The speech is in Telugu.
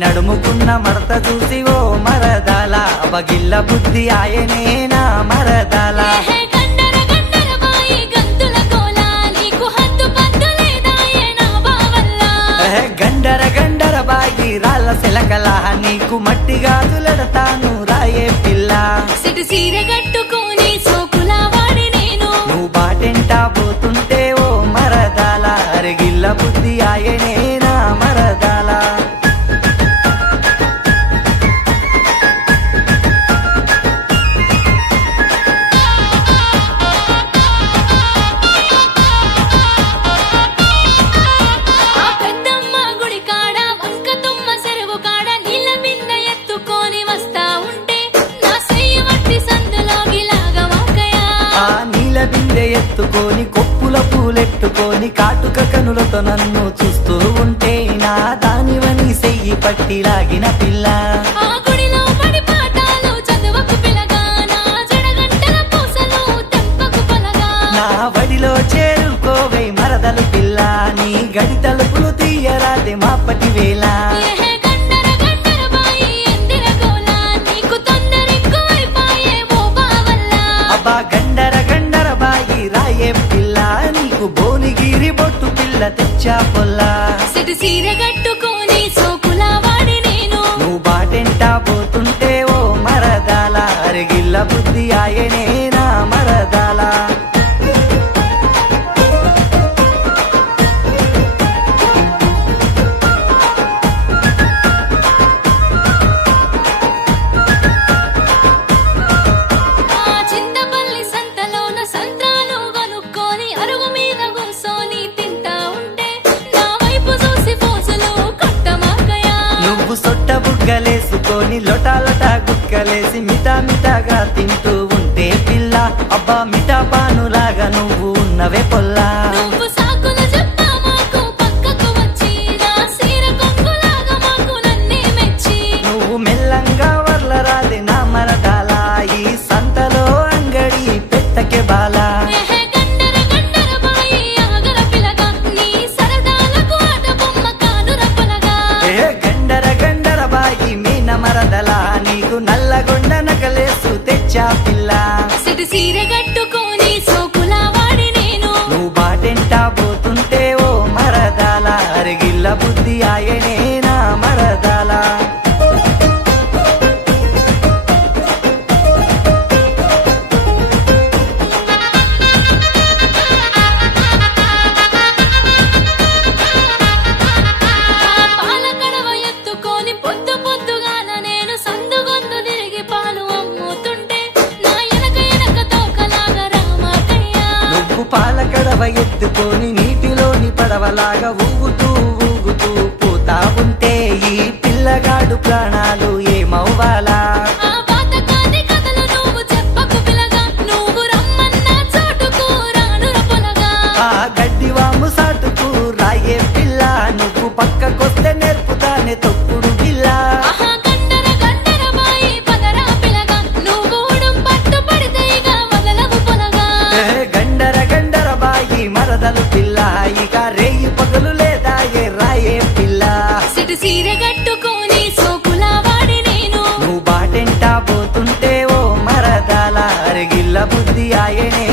నడుముకున్న మడత చూసి ఓ మరదాల బగిల్ల బుద్ధి ఆయనేనా మరదాల గండర గండర బాగి రాళ్ళ సెలకల నీకు మట్టి గాజులెడతాను రాయే పిల్ల సిటి సీర కట్టుకొని సోకులా వాడి నేను నువ్వు బాటెంట పోతుంటే ఓ మరదాల అరగిల్ల బుద్ధి ఆయనేనా మరదాల ఎత్తుకొని కొప్పుల పూలెట్టుకొని కాటుక కనులతో నన్ను చూస్తూ ఉంటే నా దానివని సెయ్యి పట్టి లాగిన పిల్ల నా వడిలో చేరుకోవే మరదలు పిల్ల నీ గడి తలుపులు తీయరాదే మాపటి వేళ అబ్బా గండర గండర బాయి రాయే పిల్ల నీకు భువనగిరి బొట్టు పిల్ల తెచ్చా పొల్లా సిటి సీర కట్టుకొని సోకులా వాడి నేను నువ్వు బాటెంట పోతుంటే ఓ మరదాల అరగిల్ల బుద్ధి ఆయనేనా మరదాల బుగ్గలేసుకొని లొటా లొటా గుక్కలేసి మిఠా మిఠాగా తింటూ ఉంటే పిల్ల అబ్బా మిఠా పానులాగా నువ్వు ఉన్నవే పొల్లా నువ్వు మెల్లంగా వర్లరాదే నా మరదాల ఈ సంతలో అంగడి పెట్టకే బాలా మరదలా నీకు నల్లగొండ నగలేసు తెచ్చా పిల్ల సిటి సీర కట్టుకొని సోకులా వాడి నేను నువ్వు బాటెంట పోతుంటే ఓ మరదాల అరగిల్ల బుద్ధి ఆయనేనా మరదాల పాలకడవ ఎత్తుకొని నీటిలోని పడవలాగా ఊగుతూ ఊగుతూ పోతా ఉంటే ఈ పిల్లగాడు ప్రాణాలు ఏమవ్వాలా ఆ గడ్డివాము సాటుకు రాయే పిల్ల నువ్వు పక్కకొస్తే నేర్పుతానే తొక్కుడు పిల్ల మరదలు పిల్ల ఇక రేయి పగలు లేదా ఏ రాయే పిల్ల సిటి సీర కట్టుకొని సోకులా వాడి నేను నువ్వు బాటెంట పోతుంటే ఓ మరదాల అరగిల్ల బుద్ధి ఆయనే